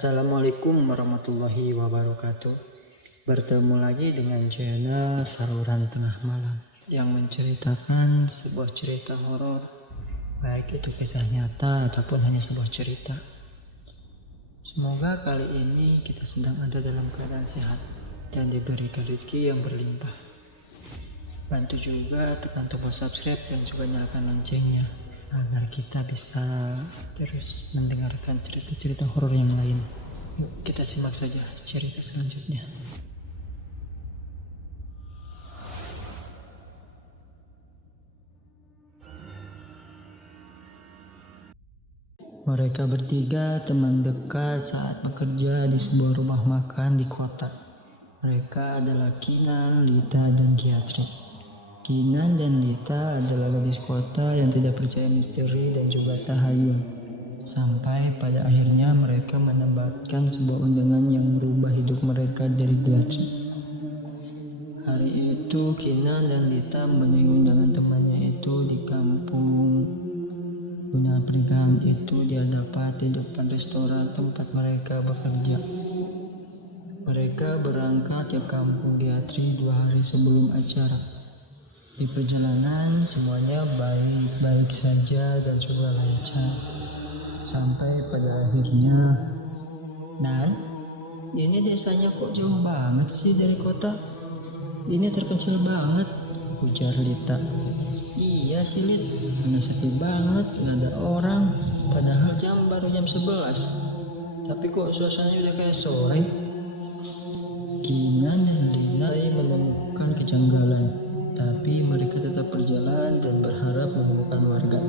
Assalamualaikum warahmatullahi wabarakatuh. Bertemu lagi dengan channel Saluran Tengah Malam yang menceritakan sebuah cerita horor, baik itu kisah nyata ataupun hanya sebuah cerita. Semoga kali ini kita sedang ada dalam keadaan sehat dan diberikan rezeki yang berlimpah. Bantu juga tekan tombol subscribe dan juga nyalakan loncengnya agar kita bisa terus mendengarkan cerita-cerita horor yang lain. Yuk kita simak saja cerita selanjutnya. Mereka bertiga teman dekat saat bekerja di sebuah rumah makan di kota. Mereka adalah Kinan, Lita, dan Giatri. Kinan dan Lita adalah gadis kota yang tidak percaya misteri dan juga tahayul. Sampai pada akhirnya mereka mendapatkan sebuah undangan yang merubah hidup mereka dari Giatri. Hari itu Kinan dan Lita memenuhi undangan temannya itu di kampung. Undangan pernikahan itu dia dapat di depan restoran tempat mereka bekerja. Mereka berangkat ke kampung Giatri 2 hari sebelum acara. Di perjalanan semuanya baik-baik saja dan juga lancar. Sampai pada akhirnya, "Nan, ini desanya kok jauh banget sih dari kota? Ini terpencil banget," ujar Lita. "Iya sih Lit, mana sepi banget, gak ada orang. Padahal baru jam 11. Tapi kok suasananya udah kayak sore." Kinan dan Lina menemukan kejanggalan. Tapi mereka tetap berjalan dan berharap menemukan warga.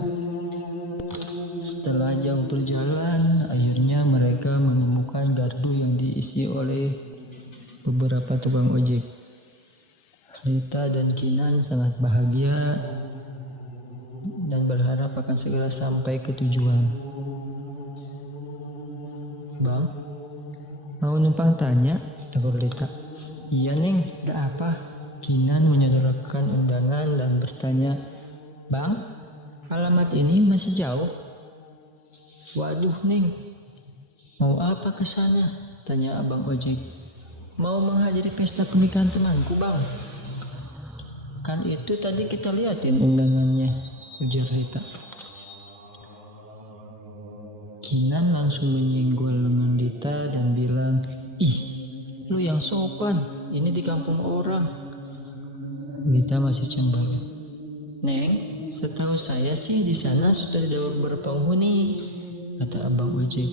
Setelah jauh berjalan, akhirnya mereka menemukan gardu yang diisi oleh beberapa tukang ojek. Rita dan Kinan sangat bahagia dan berharap akan segera sampai ke tujuan. "Bang, mau numpang tanya?" tegur Rita. "Iya Neng, gak apa." Kinan menyodorkan undangan dan bertanya, "Bang, alamat ini masih jauh?" "Waduh Neng, mau apa ke sana?" tanya abang ojek. "Mau menghadiri pesta pernikahan temanku Bang." "Kan itu tadi kita liatin undangannya," ujar Rita. Kinan langsung menyenggol lengan Rita dan bilang, "Ih, lu yang sopan, ini di kampung orang." Rita masih cemburu. "Neng, setahu saya sih di sana sudah ada beberapa penghuni," kata abang ojek.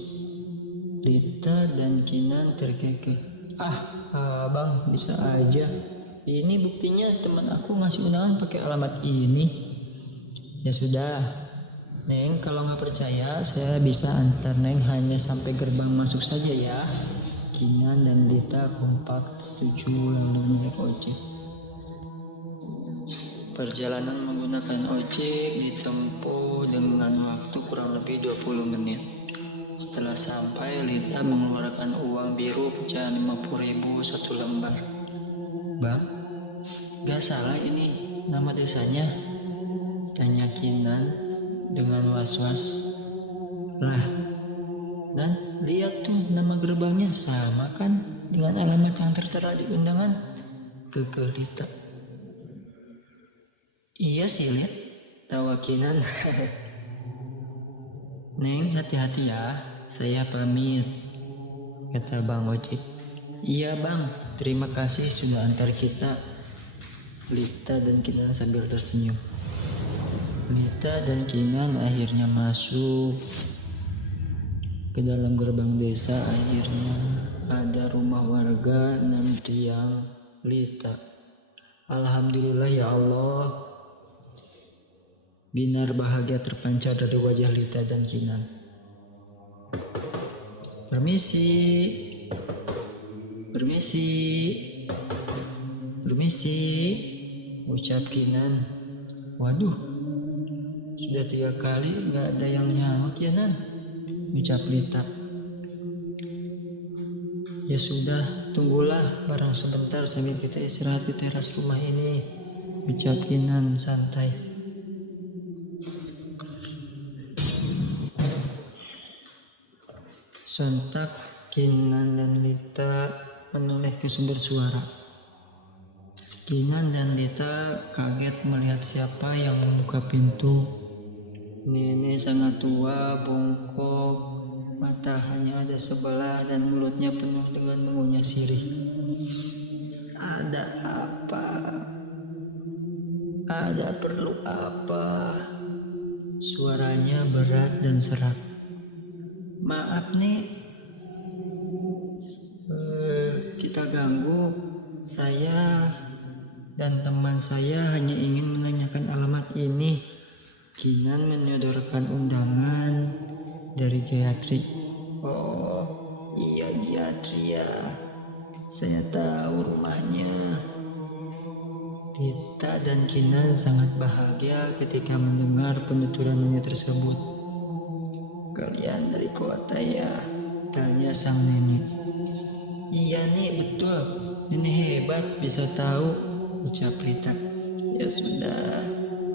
Rita dan Kinan terkekeh. Abang bisa aja. Ini buktinya teman aku ngasih undangan pakai alamat ini." "Ya sudah, Neng, kalau nggak percaya saya bisa antar Neng hanya sampai gerbang masuk saja ya." Kinan dan Rita kompak setuju lalu naik ojek. Perjalanan menggunakan ojek ditempuh dengan waktu kurang lebih 20 menit. Setelah sampai, Lita mengeluarkan uang biru pecahan 50.000 satu lembar. "Bang, gak salah ini nama desanya?" tanya Kinan dengan was-was. "Lah, dan lihat tuh nama gerbangnya sama kan dengan alamat yang tertera di undangan," kekeh Lita. "Iya sih Lit," tawa Kinan. "Neng, hati-hati ya, saya pamit," kata bang ojek. "Iya bang, terima kasih sudah antar kita," Lita dan Kinan sambil tersenyum. Lita dan Kinan akhirnya masuk ke dalam gerbang desa. Akhirnya ada rumah warga 6 tiang Lita. "Alhamdulillah ya Allah," binar bahagia terpancar dari wajah Lita dan Kinan. "Permisi, permisi, permisi," ucap Kinan. "Waduh, sudah 3 kali gak ada yang nyaut ya Nan," ucap Lita. "Ya sudah, tunggulah barang sebentar sambil kita istirahat di teras rumah ini," ucap Kinan santai. Sontak Kinan dan Lita menoleh ke sumber suara. Kinan dan Lita kaget melihat siapa yang membuka pintu. Nenek sangat tua, bongkok, mata hanya ada sebelah dan mulutnya penuh dengan mengunyah sirih. Ada apa? Ada perlu apa? Suaranya berat dan serak. Maaf nih, kita ganggu. Saya dan teman saya hanya ingin menanyakan alamat ini. Kinan menyodorkan undangan dari Gayatri. Oh iya Gayatri ya, saya tahu rumahnya. Dita dan Kinan sangat bahagia ketika mendengar penuturannya tersebut. Kalian dari kota ya? Tanya sang nenek. Iya nih betul, nenek hebat bisa tahu, ucap Rita. Ya sudah,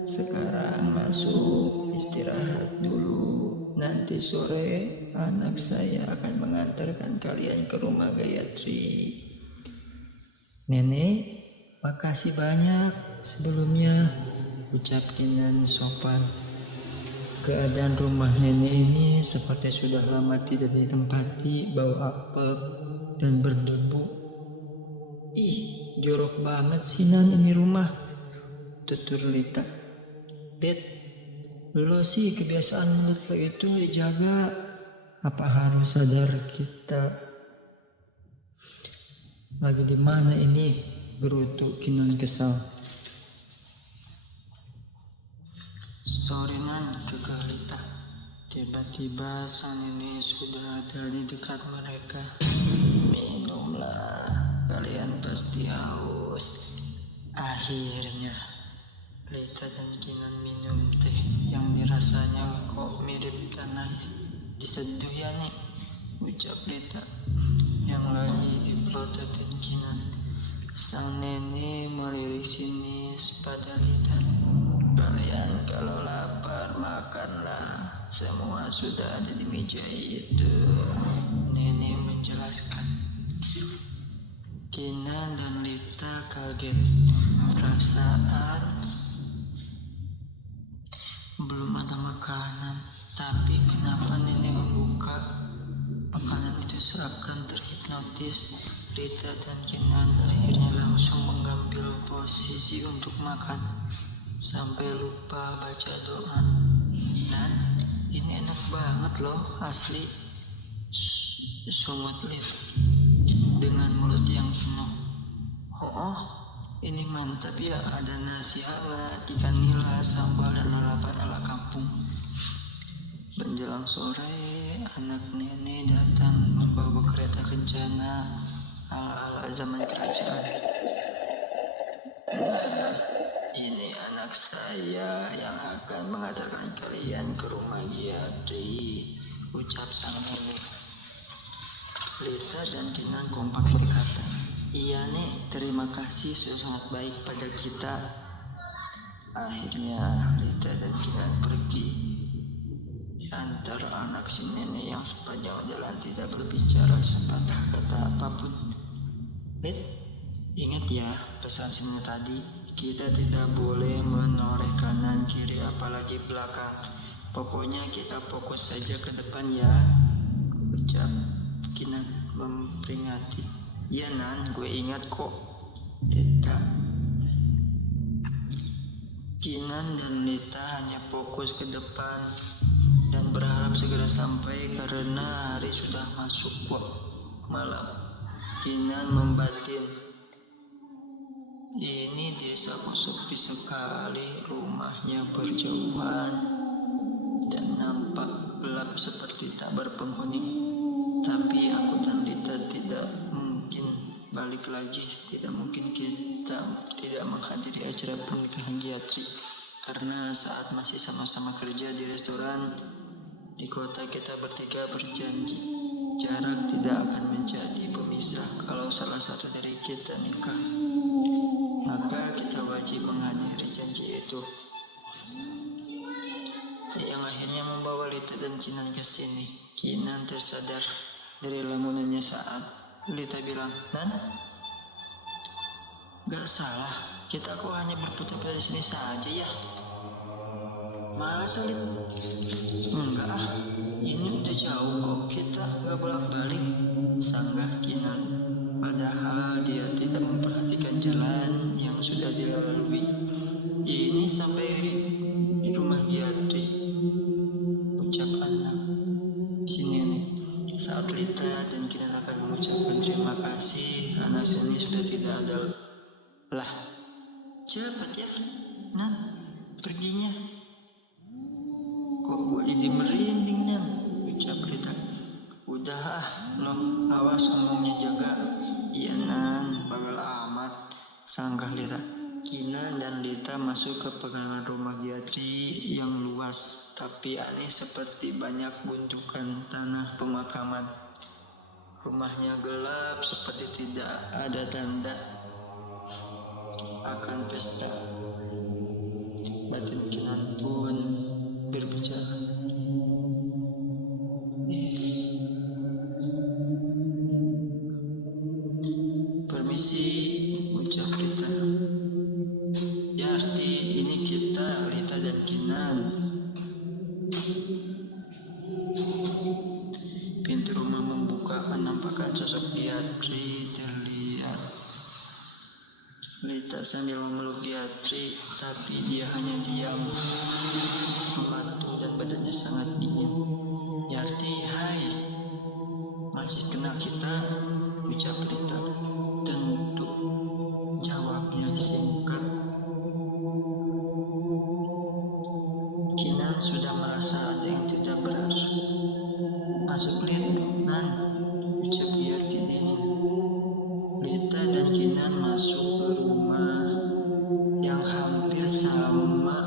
sekarang masuk istirahat dulu. Nanti sore anak saya akan mengantarkan kalian ke rumah Gayatri. Nenek, makasih banyak sebelumnya, ucap Kinan sopan. Keadaan rumah nenek ini seperti sudah lama tidak ditempati, bau apek dan berdebu. Ih, jorok banget sih Nan ini rumah, tutur Lita. Dit, lo sih kebiasaan mulut lo itu dijaga. Apa harus sadar kita lagi di mana ini? Gerutu Kinan kesal. Sorry Nan, kekeh Lita. Tiba-tiba sang nenek sudah ada di dekat mereka. Minumlah, kalian pasti haus. Akhirnya Lita dan Kinan minum teh yang dirasanya kok mirip tanah diseduh ya nih, ucap Lita yang lagi dipelototin Kinan. Sang nenek melirik sinis pada Lita. Kalian kalau lapar makanlah, semua sudah ada di meja itu, nenek menjelaskan. Kinan dan Lita kaget. Perasaan belum ada makanan, tapi kenapa nenek membuka makanan itu seakan terhipnotis. Rita dan Kinan akhirnya langsung mengambil posisi untuk makan sampai lupa baca doa. Nan, ini enak banget loh, asli, sungut Lita dengan mulut yang penuh. Oh, ini mantap ya, ada nasi hangat, ikan nila, sambal, dan lalapan ala kampung. Menjelang sore, anak nenek datang membawa kereta kencana ala-ala zaman kerajaan. Nah, ini anak saya yang akan mengantarkan kalian ke rumah Gayatri, ucap sang nenek. Lita dan Kinan kompak berkata, iya nih, terima kasih sudah sangat baik pada kita. Akhirnya Lita dan Kinan pergi. Di antara anak si nenek yang sepanjang jalan tidak berbicara sepatah kata apapun. Lit, ingat ya pesan si nenek tadi, kita tidak boleh menoleh kanan kiri apalagi belakang. Pokoknya kita fokus saja ke depan ya, ucap Kinan memperingati. Ya Nan, gue ingat kok, Lita. Kinan dan Lita hanya fokus ke depan dan berharap segera sampai karena hari sudah masuk malam. Kinan membatin, ini desaku sepi sekali, rumahnya berjauhan dan nampak gelap seperti tak berpenghuni. Tapi aku dan Lita tidak mungkin balik lagi, tidak mungkin kita tidak menghadiri acara pernikahan Gayatri, karena saat masih sama-sama kerja di restoran di kota kita bertiga berjanji jarak tidak akan menjadi pemisah kalau salah satu dari kita nikah. Maka kita wajib menghadiri janji itu, yang akhirnya membawa Lita dan Kinan ke sini. Kinan tersadar dari lamunannya saat Lita bilang, "Nan, gak salah, kita kok hanya berputar-putar di sini saja ya?" "Masa, Lit? Enggak ah, ini udah jauh kok, kita gak bolak-balik," sanggah Kinan. Padahal dia tidak memperhatikan jalan yang sudah dilalui. "Ini sampai di rumah Giatri," ucap anak si nenek. Saat Lita dan Kinan akan mengucapkan terima kasih, anak seni sudah tidak ada. "Lah, cepat ya, Nan, perginya. Kok gue jadi merinding, Nan?" ucap Lita. "Udah ah, lo awas ngomongnya jaga." "Iya, Nan, bawel amat," sanggah Lita. Kinan dan Lita masuk ke pegangan rumah Giatri yang luas, tapi aneh seperti banyak gundukan tanah pemakaman. Rumahnya gelap seperti tidak ada tanda akan pesta. Batin Kinan pun berbicara. "Permisi," ucap Lita. "Yarti, ini kita, Lita dan Kinan." Pintu rumah membuka, menampakkan sosok Giatri terlihat. Lita sambil memeluk Giatri, tapi dia hanya diam, mematung dan badannya sangat dingin. "Yarti, hai, masih kenal kita?" ucap Lita. "Tentu," jawabnya singkat. Kinan sudah merasa ada yang tidak beres. "Masuk, Lit, Nan," ucap Giatri dingin. Lita dan Kinan masuk ke rumah yang hampir sama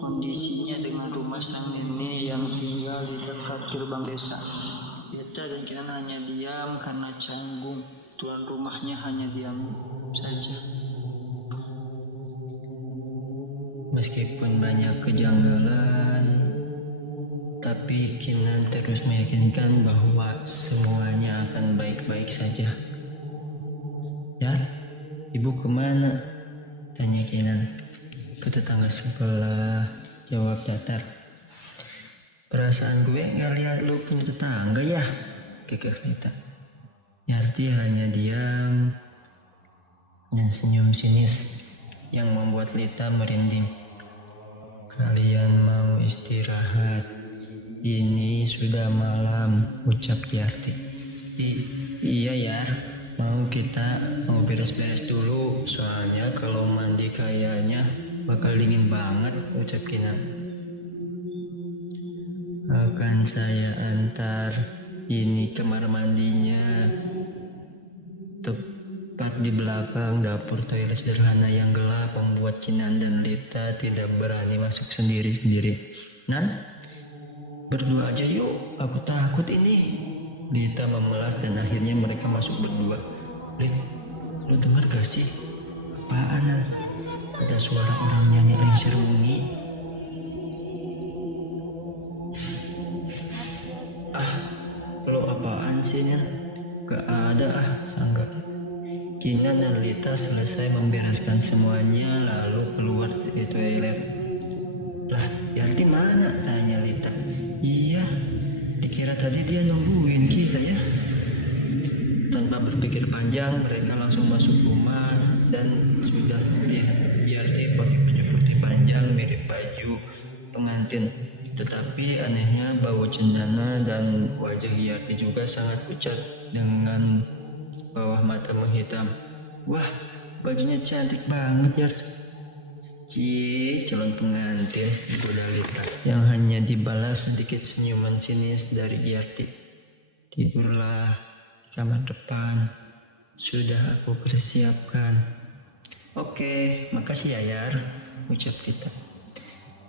kondisinya dengan rumah sang nenek yang tinggal di dekat gerbang desa. Lita dan Kinan hanya diam karena canggung. Tuan rumahnya hanya diam saja. Meskipun banyak kejanggalan, tapi Kinan terus meyakinkan bahwa semuanya akan baik-baik saja. "Ya, ibu kemana?" tanya Kinan. "Ke tetangga sebelah," jawab datar. "Perasaan gue ngeliat lu punya tetangga ya?" kekeh Lita. Yarti hanya diam dan senyum sinis yang membuat Lita merinding. "Kalian mau istirahat? Ini sudah malam," ucap Yarti. Iya ya, mau beres-beres dulu, soalnya kalau mandi kayaknya bakal dingin banget," ucap Kinan. "Akan saya antar, ini kamar mandinya, tepat di belakang dapur toilet sederhana yang gelap membuat Kinan dan Lita tidak berani masuk sendiri-sendiri. "Nan, berdua aja yuk, aku takut ini," Lita memelas dan akhirnya mereka masuk berdua. "Lit, lu dengar gak sih? Apaan, Nan? Ada suara orang nyanyi lengser bunyi." "Ah, lo apaan sih, Nan?" "Gak ada ah," sanggah Lita. Kinan dan Lita selesai membereskan semuanya lalu keluar dari toilet. "Lah, Yarti mana?" tanya Lita. "Iya, dikira tadi dia nungguin kita ya." Tanpa berpikir panjang, mereka langsung masuk rumah dan sudah lihat Yarti pakai baju putih panjang mirip baju pengantin. Tetapi anehnya bau cendana dan wajah Yarti juga sangat pucat dengan bawah mata menghitam. "Wah, bajunya cantik banget, Yarti." "Cik, calon pengantin," goda Lita, yang hanya dibalas sedikit senyuman sinis dari Yarti. "Tidurlah di kamar depan, sudah aku persiapkan." "Oke, makasih ya, Yar," ucap Lita.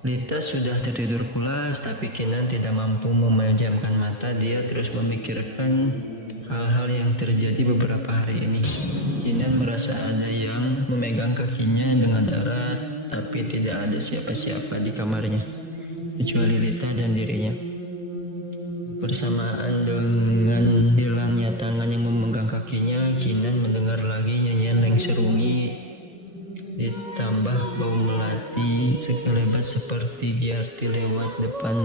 Lita sudah tertidur pulas, tapi Kinan tidak mampu memejamkan mata. Dia terus memikirkan hal-hal yang terjadi beberapa hari ini. Kinan merasa ada yang memegang kakinya dengan erat, tapi tidak ada siapa-siapa di kamarnya, kecuali Lita dan dirinya. Bersamaan dengan hilangnya tangan yang memegang kakinya, Kinan mendengar lagi nyanyian Leng Serungi ditambah bau melati sekelebat seperti Giarti lewat depan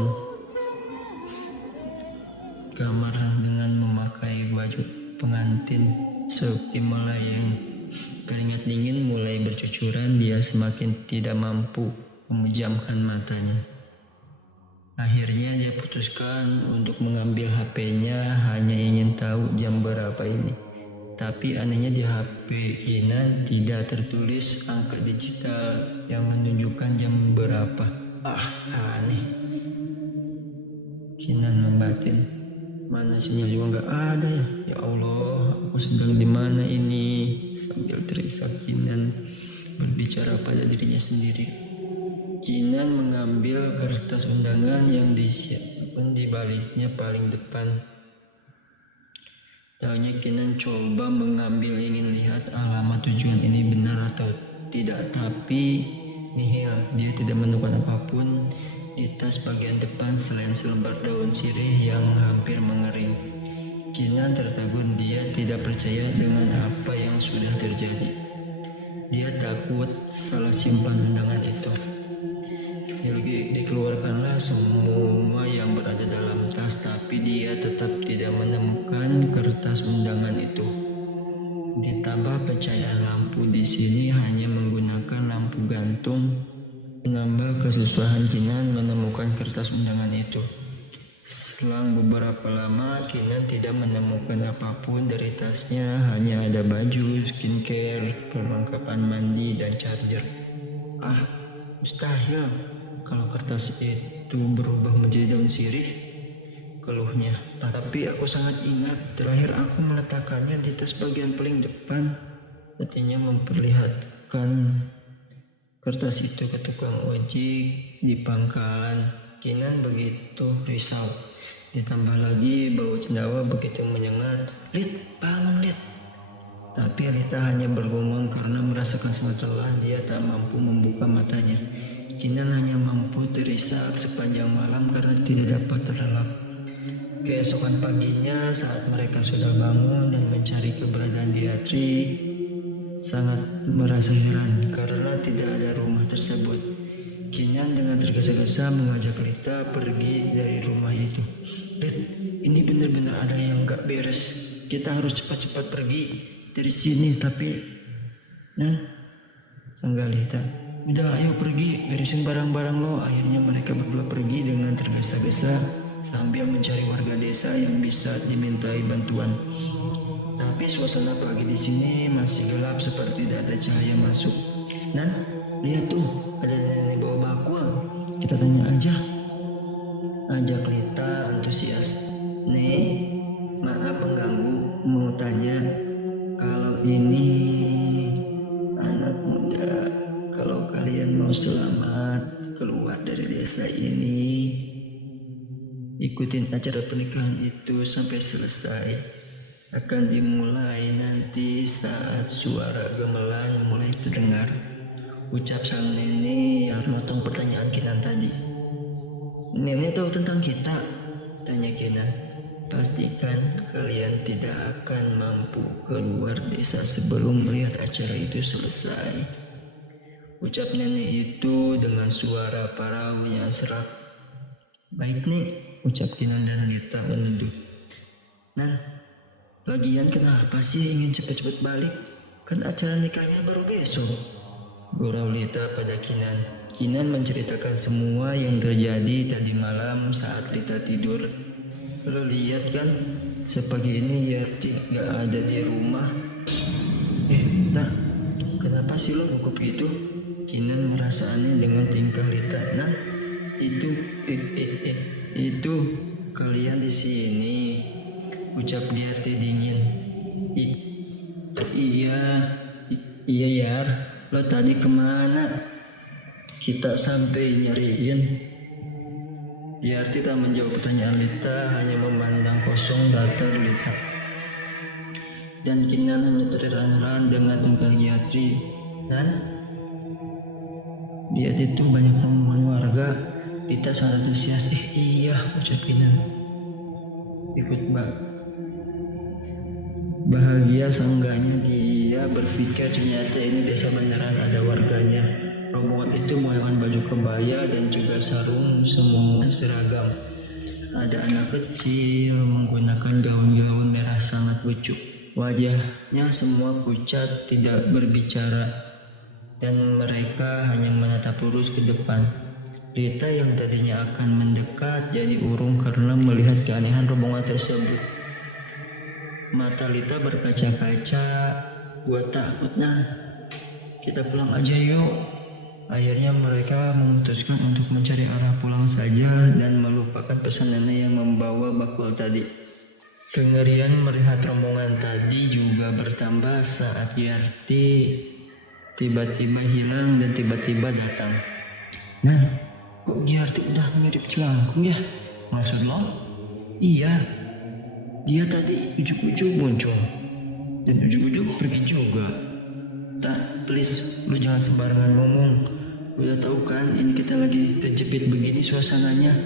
kamar dengan memakai baju pengantin seperti melayang. Keringat dingin mulai bercucuran, dia semakin tidak mampu memejamkan matanya. Akhirnya dia putuskan untuk mengambil HP-nya, hanya ingin tahu jam berapa ini. Tapi anehnya di HP Kinan tidak tertulis angka digital yang menunjukkan jam berapa. Aneh. Kinan membatin. Mana sinyal juga nggak ada ya. Ya Allah, aku sedang di mana ini? Sambil terisak Kinan berbicara pada dirinya sendiri. Kinan mengambil kertas undangan yang disiapkan di baliknya paling depan. Taunya Kinan coba mengambil, ingin lihat alamat tujuan ini benar atau tidak, tapi nihil, dia tidak menemukan apapun di tas bagian depan selain selembar daun sirih yang hampir mengering. Kinan tertegun, dia tidak percaya dengan apa yang sudah terjadi. Dia takut salah simpan undangan itu. Dikeluarkanlah semua yang berada dalam tas, tapi dia tetap tidak menemukan kertas undangan itu. Ditambah pencahayaan lampu di sini hanya menggunakan lampu gantung, menambah kesusahan Kinan menemukan kertas undangan itu. Selang beberapa lama, Kinan tidak menemukan apapun dari tasnya, hanya ada baju, skincare, perlengkapan mandi, dan charger. Mustahil kalau kertas itu berubah menjadi daun sirih, keluhnya. Tapi aku sangat ingat terakhir aku meletakkannya di tas bagian paling depan. Artinya memperlihatkan kertas itu ke tukang ojek di pangkalan. Kinan begitu risau. Ditambah lagi bau cendawa begitu menyengat. Lit, bangun Lit. Tapi Lita hanya bergumam karena merasakan sangat lelah. Dia tak mampu membuka matanya. Kinan hanya mampu terisak sepanjang malam karena tidak dapat terlelap. Keesokan paginya, saat mereka sudah bangun dan mencari keberadaan Diatri, sangat merasa heran karena tidak ada rumah tersebut. Kinan dengan tergesa-gesa mengajak Lita pergi dari rumah itu. Lit, ini benar-benar ada yang gak beres. Kita harus cepat-cepat pergi dari sini. Tapi, sanggah Lita. Udah, ayo pergi, beresin barang-barang lo. Akhirnya mereka berdua pergi dengan tergesa-gesa sambil mencari warga desa yang bisa dimintai bantuan. Tapi suasana pagi di sini masih gelap seperti tidak ada cahaya masuk. Lihat tuh, ada nenek bawa bakul. Kita tanya aja. Ajak Lita antusias. Nek, maaf mengganggu, mau tanya, kalau ini anak muda, kalau kalian mau selamat keluar dari desa ini, ikutin acara pernikahan itu sampai selesai. Akan dimulai nanti saat suara gamelan mulai terdengar. Ucap sang nenek yang memotong pertanyaan Kinan tadi. Nenek tahu tentang kita? Tanya Kinan. Pastikan kalian tidak akan mampu keluar desa sebelum melihat acara itu selesai. Ucap nenek itu dengan suara parau yang serak. Baik nih, ucap Kinan dan Lita menunduk. Lagian kenapa sih ingin cepat-cepat balik? Kan acara nikahnya baru besok. Gurau Lita pada Kinan. Kinan menceritakan semua yang terjadi tadi malam saat Lita tidur. Lo lihat kan, sepagi ini Yarti gak ada di rumah. Kenapa sih lo gugup gitu? Kinan merasa aneh dengan tingkah Lita. Itu kalian di sini, ucap Yarti dingin. Iya Yar, lo tadi kemana? Kita sampai nyariin. Yarti tak menjawab pertanyaan Lita, hanya memandang kosong datar Lita. Dan Kinan hanya terheran-heran dengan tingkah Yarti. Dia itu banyak omongan warga. Lita sangat antusias. Iya, ucap Kinan. ikut bahagia. Seenggaknya dia berpikir ternyata ini desa beneran ada warganya. Rombongan itu mengenakan baju kebaya dan juga sarung semua seragam. Ada anak kecil menggunakan gaun-gaun merah sangat lucu. Wajahnya semua pucat, tidak berbicara, dan mereka hanya menatap lurus ke depan. Lita yang tadinya akan mendekat jadi urung karena melihat keanehan rombongan tersebut. Mata Lita berkaca-kaca. Gua takut nah. Kita pulang aja yuk. Akhirnya mereka memutuskan untuk mencari arah pulang saja dan melupakan pesan nenek yang membawa bakul tadi. Kengerian melihat rombongan tadi juga bertambah saat Yarti tiba-tiba hilang dan tiba-tiba datang. Nah, kok Yarti udah mirip celangkung ya? Maksud lo? Iya, dia tadi ujuk-ujuk muncul dan ujuk-ujuk pergi juga. Tak, please, lu jangan sembarangan ngomong. Udah tahu kan, ini kita lagi terjepit begini suasananya.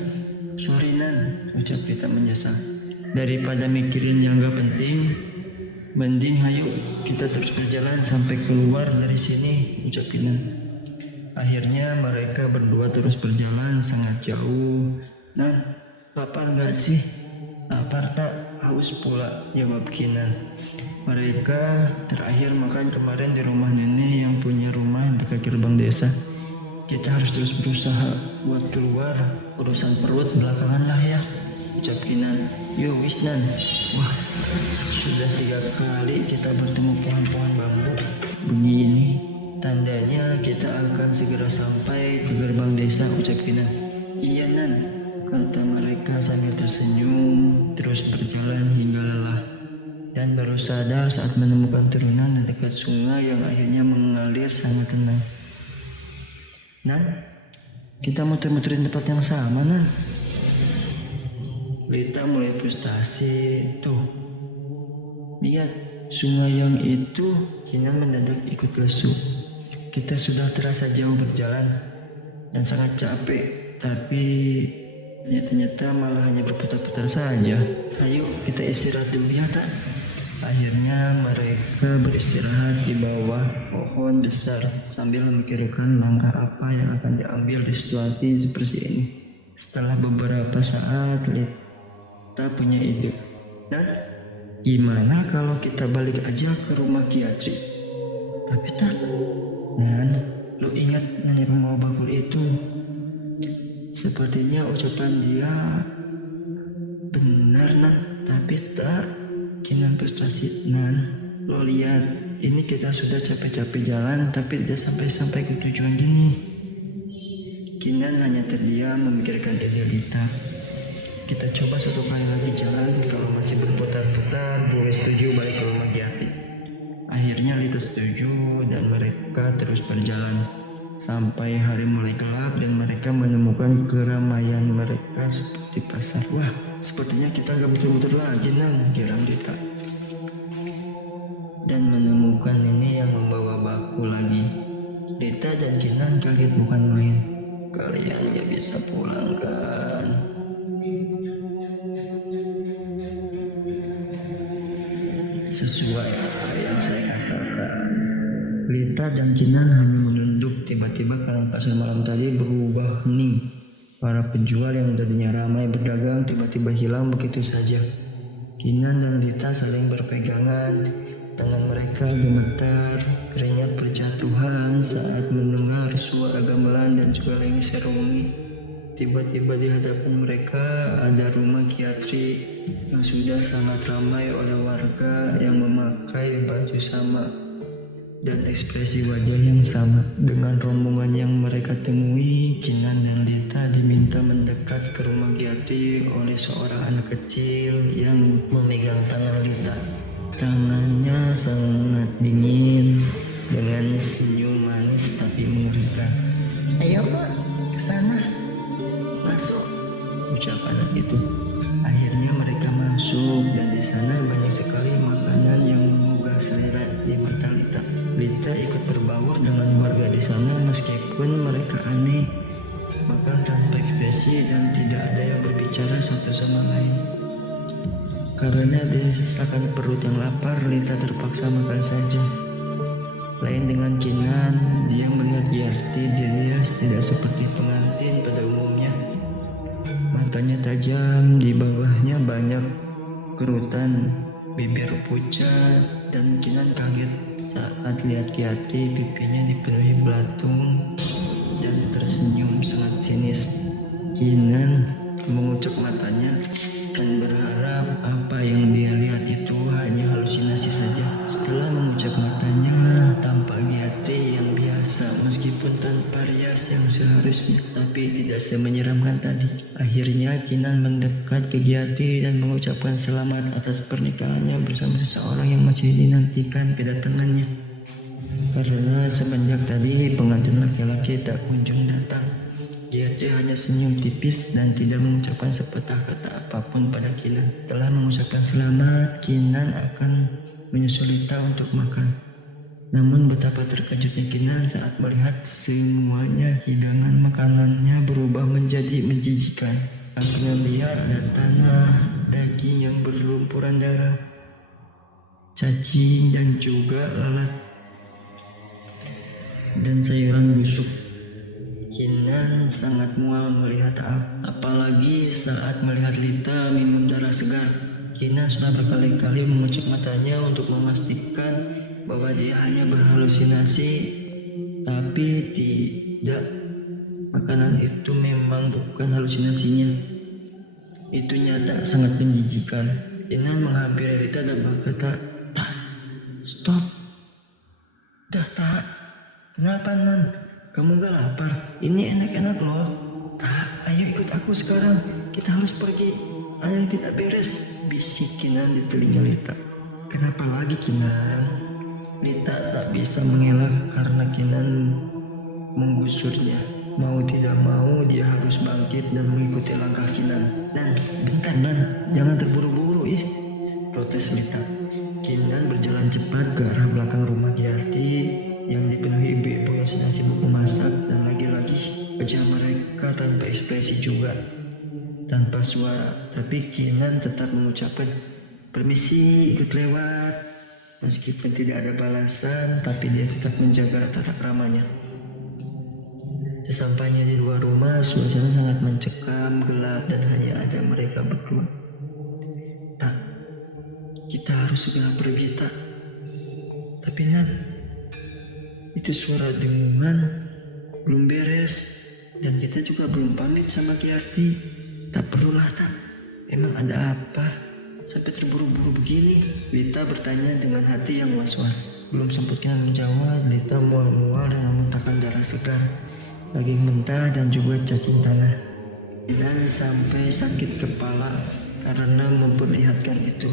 Sorry Nan, ucap Lita menyesal. Daripada mikirin yang gak penting, mending hayu kita terus berjalan sampai keluar dari sini, ucap Kinan. Akhirnya mereka berdua terus berjalan sangat jauh. Nan, lapar gak sih? Lapar tak? Haus pula, jawab Kinan. Mereka terakhir makan kemarin di rumah nenek yang punya rumah dekat gerbang desa. Kita harus terus berusaha buat keluar, urusan perut belakangan lah ya, ucap Kinan. Yo Wisnan. Wah, sudah 3 kali kita bertemu pohon-pohon bambu begini. Tandanya kita akan segera sampai ke gerbang desa, ucap Kinan. Iya Nan, kata mereka sambil tersenyum, terus berjalan hingga lelah. Dan baru sadar saat menemukan turunan di dekat sungai yang akhirnya mengalir sangat tenang. Nan, kita muter-muterin tempat yang sama Nan. Lita mulai frustasi. Tuh, lihat sungai yang itu. Kinan mendadak ikut lesu. Kita sudah terasa jauh berjalan dan sangat capek, tapi ternyata malah hanya berputar-putar saja. Ayo kita istirahat dulu ya tak? Akhirnya mereka beristirahat di bawah pohon besar sambil memikirkan langkah apa yang akan diambil di situasi seperti ini. Setelah beberapa saat, Lita punya ide. Dan gimana kalau kita balik aja ke rumah Kiatri? Tapi tak, Nan, lu ingat nenek pembawa bakul itu? Sepertinya ucapan dia benar Nan, tapi tak. Kinan frustasi. Nan, lo lihat, ini kita sudah capek-capek jalan tapi tidak sampai-sampai ke tujuan gini. Kinan hanya terdiam memikirkan ide Lita. Kita coba 1 kali lagi jalan, kalau masih berputar-putar, gue setuju balik ke rumah Giati. Akhirnya Lita setuju dan mereka terus berjalan. Sampai hari mulai gelap dan mereka menemukan keramaian mereka seperti pasar. Wah, sepertinya kita gak muter-muter lagi Nan, geram Lita. Dan menemukan nenek yang membawa bakul lagi. Lita dan Kinan kaget bukan main. Kalian gak bisa pulang kan? Sesuai apa yang saya katakan. Lita dan Kinan hanya menunduk. Tiba-tiba karena pasar malam tadi berubah hening. Para penjual yang tadinya ramai berdagang tiba-tiba hilang begitu saja. Kinan dan Lita saling berpegangan. Tangan mereka gemetar, keringat berjatuhan saat mendengar suara gamelan dan juga lengser wangi. Tiba-tiba di hadapan mereka ada rumah Kiatri yang sudah sangat ramai oleh warga yang memakai baju sama dan ekspresi wajah yang sama. Dengan rombongan yang mereka temui, Kinan dan Lita diminta mendekat ke rumah Kiatri oleh seorang anak kecil yang memegang tangan Lita. Tangannya sangat dingin dengan senyum manis tapi mengerikan. Ayo kok, kesana. Masuk, ucap anak itu. Akhirnya mereka masuk dan di sana banyak sekali makanan yang menggugah selera di mata Lita. Lita ikut berbaur dengan warga di sana meskipun mereka aneh, bahkan tanpa ekspresi dan tidak ada yang berbicara satu sama lain. Karena desakan perut yang lapar, Lita terpaksa makan saja. Lain dengan Kinan, dia melihat Giarti jelias tidak seperti pengantin pada umumnya. Matanya tajam, di bawahnya banyak kerutan, bibir pucat, dan Kinan kaget saat lihat Giarti pipinya dipenuhi belatung dan tersenyum sangat sinis. Kinan mengucuk matanya dan berharap apa yang dia lihat itu hanya halusinasi saja. Setelah mengucap matanya, tampak Giarti yang biasa meskipun tanpa rias yang seharusnya, tapi tidak semenyeramkan tadi. Akhirnya Kinan mendekat ke Giarti dan mengucapkan selamat atas pernikahannya bersama seseorang yang masih dinantikan kedatangannya. Karena semenjak tadi pengantin laki-laki tak kunjung datang, Giarti hanya senyum tipis dan tidak mengucapkan sepatah kata apapun pada Kinan. Setelah mengucapkan selamat, Kinan akan menyusul Lita untuk makan. Namun betapa terkejutnya Kinan saat melihat semuanya hidangan makanannya berubah menjadi menjijikan. Kinan lihat ada tanah, daging yang berlumpuran darah, cacing dan juga lalat, dan sayuran busuk. Kinan sangat mual melihat apalagi saat melihat Lita minum darah segar. Kinan sudah berkali-kali mengucuk matanya untuk memastikan bahwa dia hanya berhalusinasi, tapi tidak. Makanan itu memang bukan halusinasinya. Itu nyata sangat menjijikan. Kinan menghampiri Lita dan berkata, "Tak, stop. Dah tak. Kenapa, Nan? Kamu gak lapar? Ini enak-enak loh." "Tak, ayo ikut aku sekarang. Kita harus pergi. Ada yang tidak beres," bisik Kinan di telinga Lita. "Kenapa lagi, Kinan?" Lita tak bisa mengelak karena Kinan menggusurnya. Mau tidak mau dia harus bangkit dan mengikuti langkah Kinan. "Nan, bentar Nan, jangan terburu-buru ya," protes Lita. Kinan berjalan cepat ke arah belakang rumah Giarti yang dipenuhi ibu-ibu yang sedang sibuk memasak, dan lagi-lagi wajah mereka tanpa ekspresi juga, tanpa suara. Tapi Kinan tetap mengucapkan, "Permisi, ikut lewat." Meskipun tidak ada balasan, tapi dia tetap menjaga tata kramanya. Sesampainya di luar rumah, suasana sangat mencekam, gelap, dan hanya ada mereka berdua. "Tak, kita harus segera pergi, Tak." "Tapi Nan, itu suara dengungan belum beres, dan kita juga belum pamit sama Giarti." "Tak perlulah, Tak. Emang ada apa sampai terburu-buru begini?" Lita bertanya dengan hati yang was-was. Belum sempat Kinan menjawab, Lita mual-mual dan memuntahkan darah segar, daging mentah, dan juga cacing tanah. Kinan sampai sakit kepala karena memperlihatkan itu.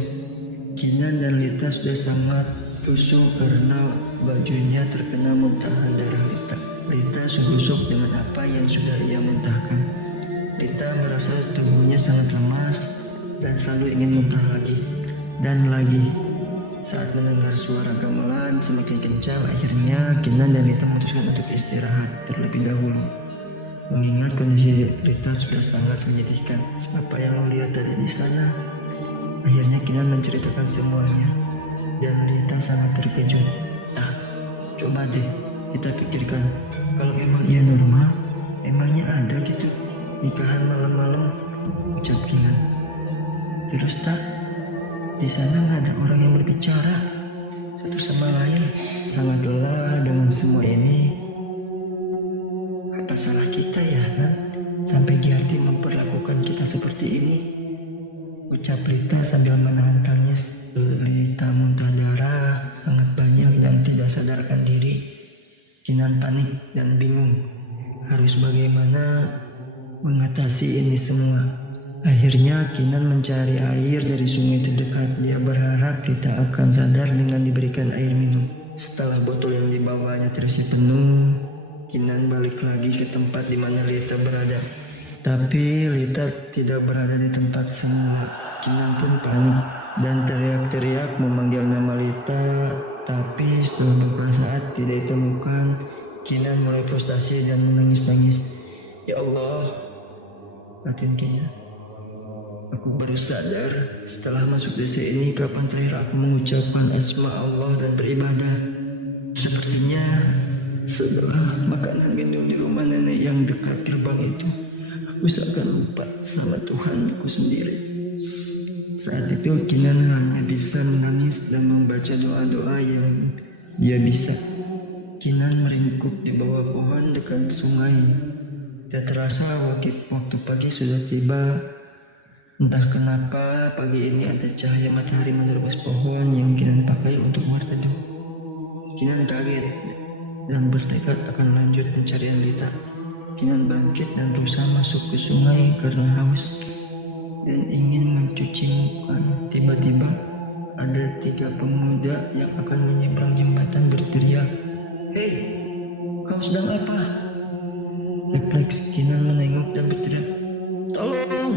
Kinan dan Lita sudah sangat busuk karena bajunya terkena muntahan darah Lita. Lita sugusuk dengan apa yang sudah ia muntahkan. Lita merasa tubuhnya sangat lemas dan selalu ingin muntah lagi dan lagi. Saat mendengar suara gamelan semakin kencang, akhirnya Kinan dan Lita memutuskan untuk istirahat terlebih dahulu. Mengingat kondisi Lita sudah sangat menyedihkan. Apa yang melihat tadi di sana? Akhirnya Kinan menceritakan semuanya, dan Lita sangat terkejut. "Tak, coba deh kita pikirkan, kalau emang ia normal, emangnya ada gitu nikahan malam-malam?" ucap Kinan. "Terus Tak, di sana nggak ada orang yang berbicara satu sama lain. Sangat lelah dengan semua ini. Apa salah kita ya, Nan, sampai Giarti memperlakukan kita seperti ini?" ucap Lita sambil menahan tangis. Lita muntah darah sangat banyak dan tidak sadarkan diri. Kinan panik dan bingung harus bagaimana mengatasi ini semua. Akhirnya Kinan mencari air dari sungai terdekat. Dia berharap Lita akan sadar dengan diberikan air minum. Setelah botol yang dibawanya terisi penuh, Kinan balik lagi ke tempat di mana Lita berada. Tapi Lita tidak berada di tempat semula. Kinan pun panik dan teriak-teriak memanggil nama Lita. Tapi setelah beberapa saat tidak ditemukan, Kinan mulai frustasi dan menangis-nangis. "Ya Allah," batin Kinan, Aku baru sadar setelah masuk desa ini kapan terakhir aku mengucapkan asma Allah dan beribadah. Sepertinya setelah makanan minum di rumah nenek yang dekat gerbang itu, aku seakan lupa sama Tuhanku sendiri. Saat itu Kinan hanya bisa menangis dan membaca doa-doa yang dia bisa. Kinan meringkuk di bawah pohon dekat sungai. Tak terasa waktu pagi sudah tiba. Entah kenapa pagi ini ada cahaya matahari menerobos pohon yang Kinan pakai untuk berteduh. Kinan kaget dan bertekad akan lanjut pencarian Lita. Kinan bangkit dan berusaha masuk ke sungai karena haus dan ingin mencuci muka. Tiba-tiba ada 3 pemuda yang akan menyeberang jembatan berteriak, "Hei, kau sedang apa?" Refleks Kinan menengok dan berteriak, "Tolong!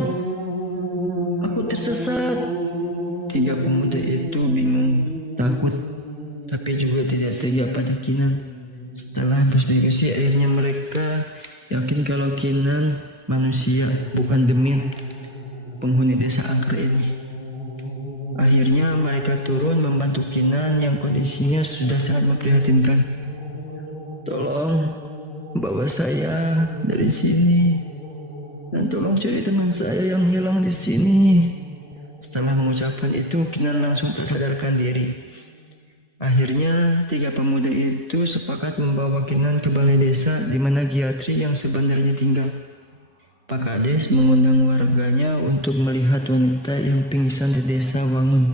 Aku tersesat." 3 pemuda itu bingung, takut, tapi juga tidak tega pada Kinan. Setelah berdiskusi, akhirnya mereka yakin kalau Kinan manusia, bukan demit, penghuni desa angker ini. Akhirnya mereka turun membantu Kinan yang kondisinya sudah sangat memprihatinkan. "Tolong bawa saya dari sini dan tolong cari teman saya yang hilang di sini." Setelah mengucapkan itu, Kinan langsung tersadarkan diri. Akhirnya 3 pemuda itu sepakat membawa Kinan ke balai desa di mana Giatri yang sebenarnya tinggal. Pak Kades mengundang warganya untuk melihat wanita yang pingsan di desa Wangun.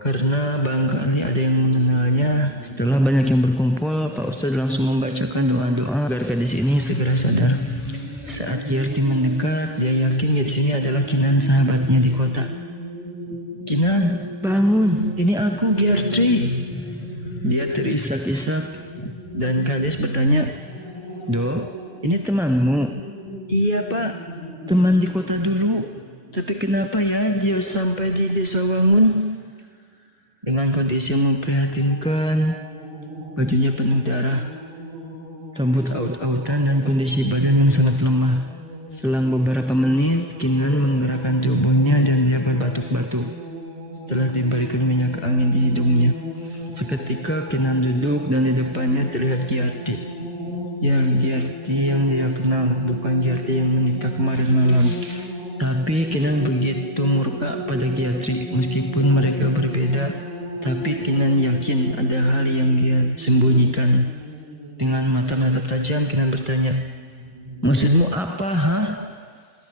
Karena barangkali ada yang mengenalnya, setelah banyak yang berkumpul, Pak Ustadz langsung membacakan doa-doa agar gadis ini segera sadar. Saat Giatri mendekat, dia yakin gadis ini adalah Kinan, sahabatnya di kota. "Kinan, bangun, ini aku Giatri." Dia terisak-isak dan Kades bertanya, "Dok, ini temanmu?" "Iya Pak, teman di kota dulu. Tapi kenapa ya dia sampai di desa Wangun?" Dengan kondisi yang memprihatinkan, bajunya penuh darah, rambut aut-autan dan kondisi badan yang sangat lemah. Selang beberapa menit, Kinan menggerakkan tubuhnya dan dia berbatuk-batuk. Setelah diberikan minyak angin di hidungnya, seketika Kinan duduk dan di depannya terlihat Giarti. Ya, Giarti yang dia kenal, bukan Giarti yang menikah kemarin malam. Tapi Kinan begitu murka pada Giarti. Meskipun mereka berbeda, tapi Kinan yakin ada hal yang dia sembunyikan. Dengan mata-mata tajam, Kinan bertanya, "Maksudmu apa, ha?"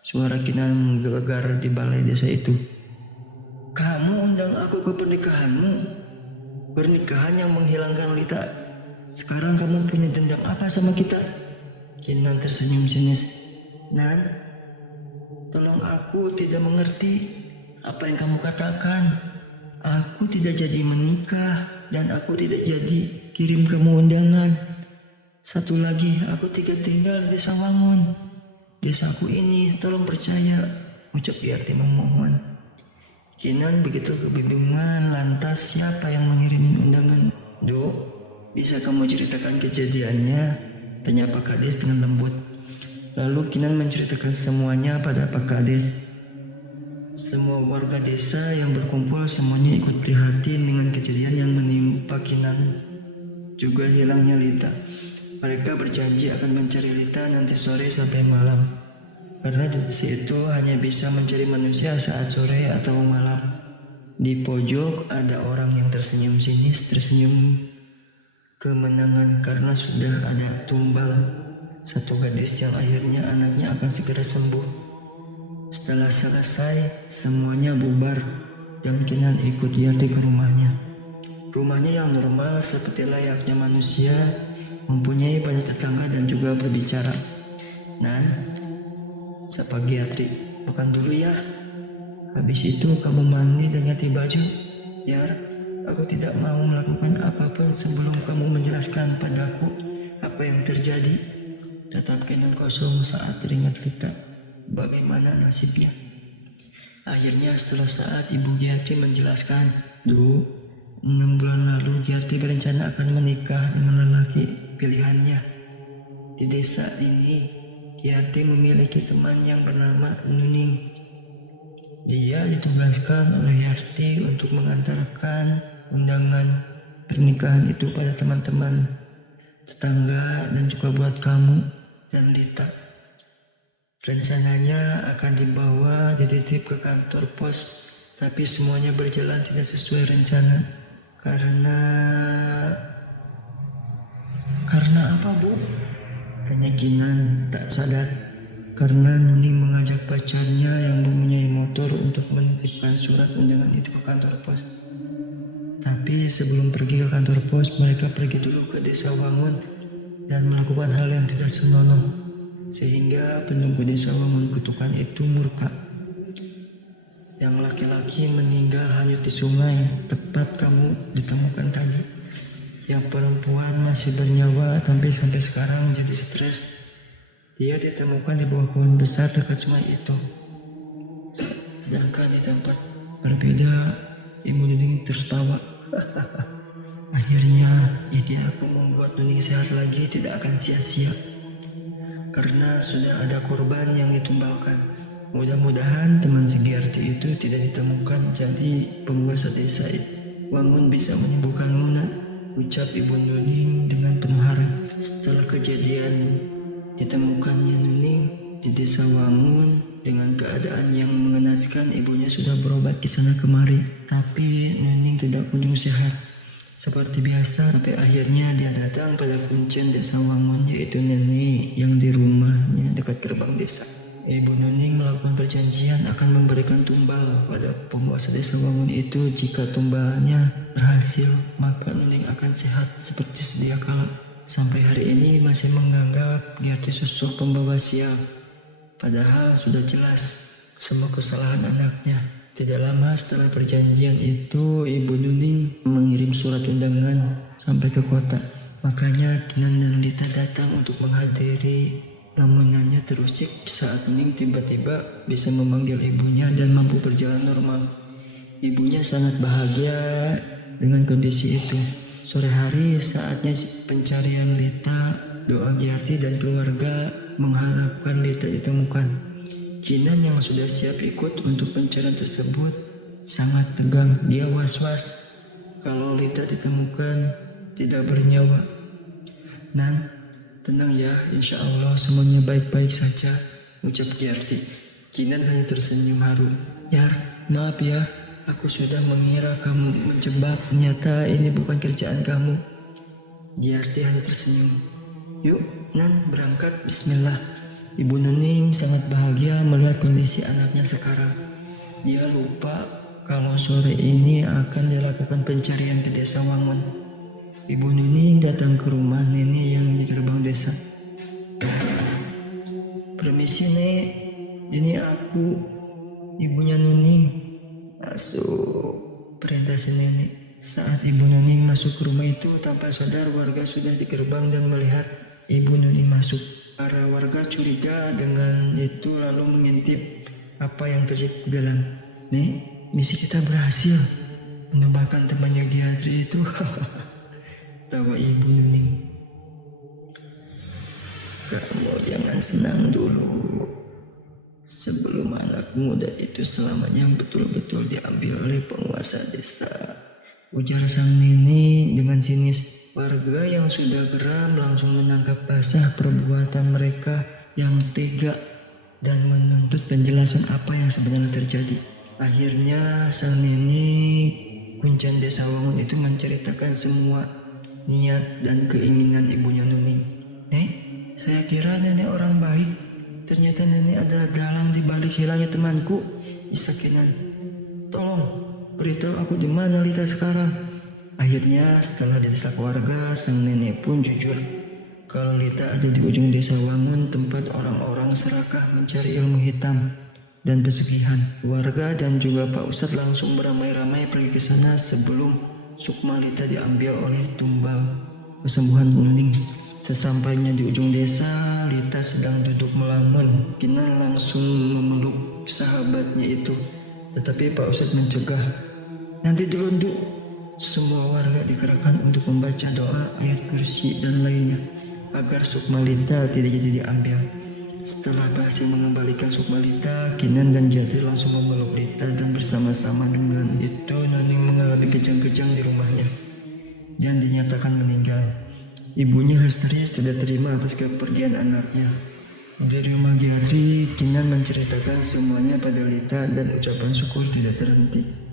Suara Kinan menggelegar di balai desa itu. "Kamu undang aku ke pernikahanmu? Pernikahan yang menghilangkan Lita. Sekarang kamu punya dendam apa sama kita?" Kinan tersenyum sinis. "Nan, tolong, aku tidak mengerti apa yang kamu katakan. Aku tidak jadi menikah dan aku tidak jadi kirim kamu undangan. Satu lagi, aku tidak tinggal di desa Wangun. Desaku ini, tolong percaya," ucap Giarti memohon. Kinan begitu kebingungan, lantas siapa yang mengirim undangan? "Dok, bisa kamu ceritakan kejadiannya?" tanya Pak Kades dengan lembut. Lalu Kinan menceritakan semuanya pada Pak Kades. Semua warga desa yang berkumpul semuanya ikut prihatin dengan kejadian yang menimpa Kinan. Juga hilangnya Lita. Mereka berjanji akan mencari Lita nanti sore sampai malam. Karena di desa itu hanya bisa mencari manusia saat sore atau malam. Di pojok ada orang yang tersenyum sinis, tersenyum kemenangan karena sudah ada tumbal satu gadis yang akhirnya anaknya akan segera sembuh. Setelah selesai, semuanya bubar dan Kinan ikut Giarti ke rumahnya. Rumahnya yang normal seperti layaknya manusia, mempunyai banyak tetangga dan juga berbicara. "Nan," sapa Giarti, "makan dulu ya. Habis itu kamu mandi dan ganti baju. Biar aku tidak mau melakukan apapun sebelum kamu menjelaskan padaku apa yang terjadi." Tetap Kinan kosong saat teringat Lita. Bagaimana nasibnya? Akhirnya setelah saat Ibu Giarti menjelaskan, "Duh, 6 bulan lalu Giarti berencana akan menikah dengan lelaki pilihannya. Di desa ini, Giarti memiliki teman yang bernama Nuning. Dia ditugaskan oleh Yarti untuk mengantarkan undangan pernikahan itu pada teman-teman, tetangga, dan juga buat kamu dan Lita. Rencananya akan dibawa dititip ke kantor pos, tapi semuanya berjalan tidak sesuai rencana. Karena apa, Bu? Tanya Kinan tak sadar. Karena Nuning mengajak pacarnya yang mempunyai motor untuk menitipkan surat undangan itu ke kantor pos. Tapi sebelum pergi ke kantor pos, mereka pergi dulu ke desa Wangun dan melakukan hal yang tidak senonoh, sehingga penduduk desa Wangun Kutukan itu murka. Yang laki-laki meninggal hanyut di sungai, tepat kamu ditemukan tadi. Yang perempuan masih bernyawa tapi sampai sekarang jadi stres. Dia ditemukan di bawah pohon besar dekat sungai itu. Sedangkan di tempat berbeda, Ibu Nuning tertawa. Akhirnya, ide aku membuat Nuning sehat lagi tidak akan sia-sia. Karena sudah ada korban yang ditumbalkan. Mudah-mudahan teman Segiarti itu tidak ditemukan, jadi penguasa desa Wangun bisa menyembuhkanmu, Nak, ucap Ibu Nuning dengan penuh harap. Setelah kejadian ditemukannya Nuning di desa Wangun dengan keadaan yang mengenaskan, ibunya sudah berobat ke sana kemari, tapi Nuning tidak kunjung sehat. Seperti biasa, sampai akhirnya dia datang pada kuncen desa Wangun, yaitu nenek yang di rumahnya dekat gerbang desa. Ibu Nuning melakukan perjanjian akan memberikan tumbal pada penguasa desa Wangun itu. Jika tumbalnya berhasil, maka Nuning akan sehat seperti sedia kala. Sampai hari ini masih menganggap Giarti sosok pembawa sial. Padahal sudah jelas semua kesalahan anaknya. Tidak lama setelah perjanjian itu, Ibu Nuning mengirim surat undangan sampai ke kota. Makanya Kinan dan Lita datang untuk menghadiri. Namunannya terusik saat Nuning tiba-tiba bisa memanggil ibunya dan mampu berjalan normal. Ibunya sangat bahagia dengan kondisi itu. Sore hari saatnya pencarian Lita. Doa Giarti dan keluarga mengharapkan Lita ditemukan. Kinan yang sudah siap ikut untuk pencarian tersebut sangat tegang. Dia was-was kalau Lita ditemukan tidak bernyawa. Nan, tenang ya, insya Allah semuanya baik-baik saja, ucap Giarti. Kinan hanya tersenyum haru. Yar, maaf ya, aku sudah mengira kamu menjebak, ternyata ini bukan kerjaan kamu. Giarti hanya tersenyum. Yuk, Nan, berangkat, bismillah. Ibu Nuning sangat bahagia melihat kondisi anaknya sekarang. Dia lupa kalau sore ini akan dilakukan pencarian ke desa Wangun. Ibu Nuning datang ke rumah nenek yang di gerbang desa. Permisi, Nek, ini aku, ibunya Nuning. Masuk, perintah si nenek. Saat Ibu Nuning masuk ke rumah itu, tanpa sadar warga sudah di gerbang dan melihat Ibu Nuning masuk. Para warga curiga dengan itu lalu mengintip apa yang terjadi di dalam. Nek, misi kita berhasil, menumbangkan temannya Giarti itu. Tawa Ibu Nuning. Kamu jangan senang dulu. Sebelum anak muda itu selamanya betul-betul diambil oleh penguasa desa, ujar sang nenek dengan sinis. Warga yang sudah geram langsung menangkap basah perbuatan mereka yang tega dan menuntut penjelasan apa yang sebenarnya terjadi. Akhirnya sang nenek kuncen desa Wangun itu menceritakan semua niat dan keinginan ibunya Nuning. Nek, saya kira nenek orang baik. Ternyata nenek adalah dalang di balik hilangnya temanku, Isakinan. Tolong beritahu aku di mana Lita sekarang. Akhirnya setelah didesak warga, sang nenek pun jujur kalau Lita ada di ujung desa Wangun, tempat orang-orang serakah mencari ilmu hitam dan pesugihan. Warga dan juga Pak Ustadz langsung beramai-ramai pergi ke sana sebelum sukma Lita diambil oleh tumbal kesembuhan Nuning. Sesampainya di ujung desa, Lita sedang duduk melamun. Kinan langsung memeluk sahabatnya itu, tetapi Pak Ustadz mencegah. Nanti dulu, Nduk. Semua warga dikerahkan untuk membaca doa, ayat kursi dan lainnya agar sukma Lita tidak jadi diambil. Setelah berhasil mengembalikan sukma Lita, Kinan dan Jatri langsung memeluk Lita dan bersama-sama dengan itu Naning mengalami kejang-kejang di rumahnya dan dinyatakan meninggal. Ibunya histeris tidak terima atas kepergian anaknya. Dari rumah Jatri, Kinan menceritakan semuanya pada Lita dan ucapan syukur tidak terhenti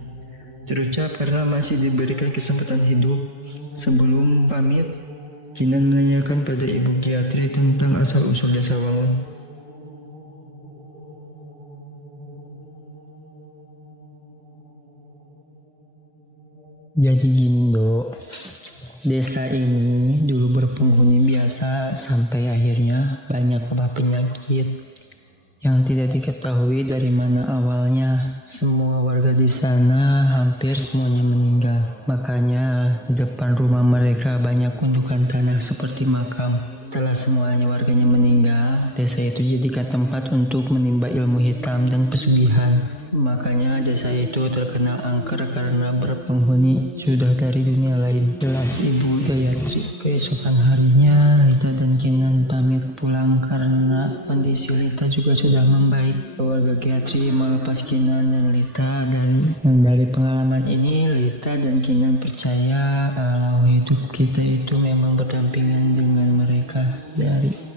terucap karena masih diberikan kesempatan hidup. Sebelum pamit, Kinan menanyakan pada ibu Jatri tentang asal-usul Desa Wangun. Jadi gini Dok, desa ini dulu berpenghuni biasa sampai akhirnya banyak wabah penyakit yang tidak diketahui dari mana awalnya. Semua warga di sana hampir semuanya meninggal. Makanya di depan rumah mereka banyak gundukan tanah seperti makam. Setelah semuanya warganya meninggal, desa itu dijadikan tempat untuk menimba ilmu hitam dan pesugihan. Makanya desa itu terkenal angker karena berpenghuni sudah dari dunia lain. Jelas Ibu Gayatri. Keesokan harinya, Lita dan Kinan pamit pulang karena kondisi Lita juga sudah membaik. Keluarga Gayatri melepas Kinan dan Lita dari pengalaman ini, Lita dan Kinan percaya kalau hidup kita itu memang berdampingan dengan mereka dari